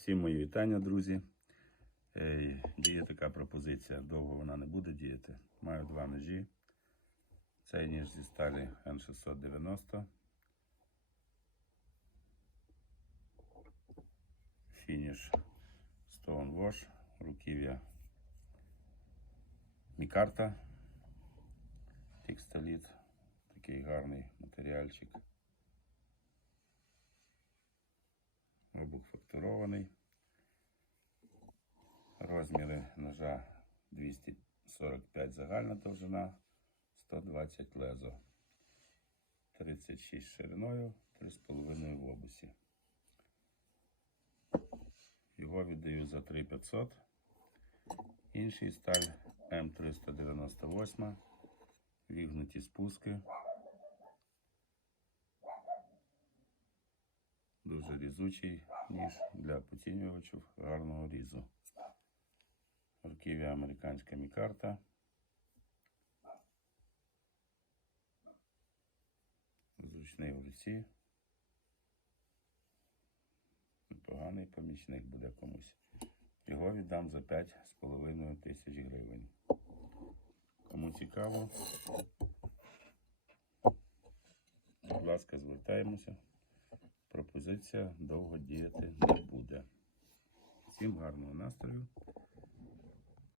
Всім мої вітання, друзі. Діє така пропозиція. Довго вона не буде діяти. Маю два ножі. Цей ніж зі сталі N690. Фініш Stone Wash, руків'я Мікарта. Текстоліт. Такий гарний матеріальчик. Обух фактурований. Розміри ножа 245 загальна довжина, 120 лезо, 36 шириною, 3,5 в обусі. Його віддаю за 3500. Інший сталь М398, вігнуті спуски. Дуже різучий ніж для поцінювачів гарного різу. Руків'я американська мікарта. Зручний в руці. Непоганий помічник буде комусь. Його віддам за 5,5 тисяч гривень. Кому цікаво, будь ласка, звертаємося. Пропозиція довго діяти не буде. Всім гарного настрою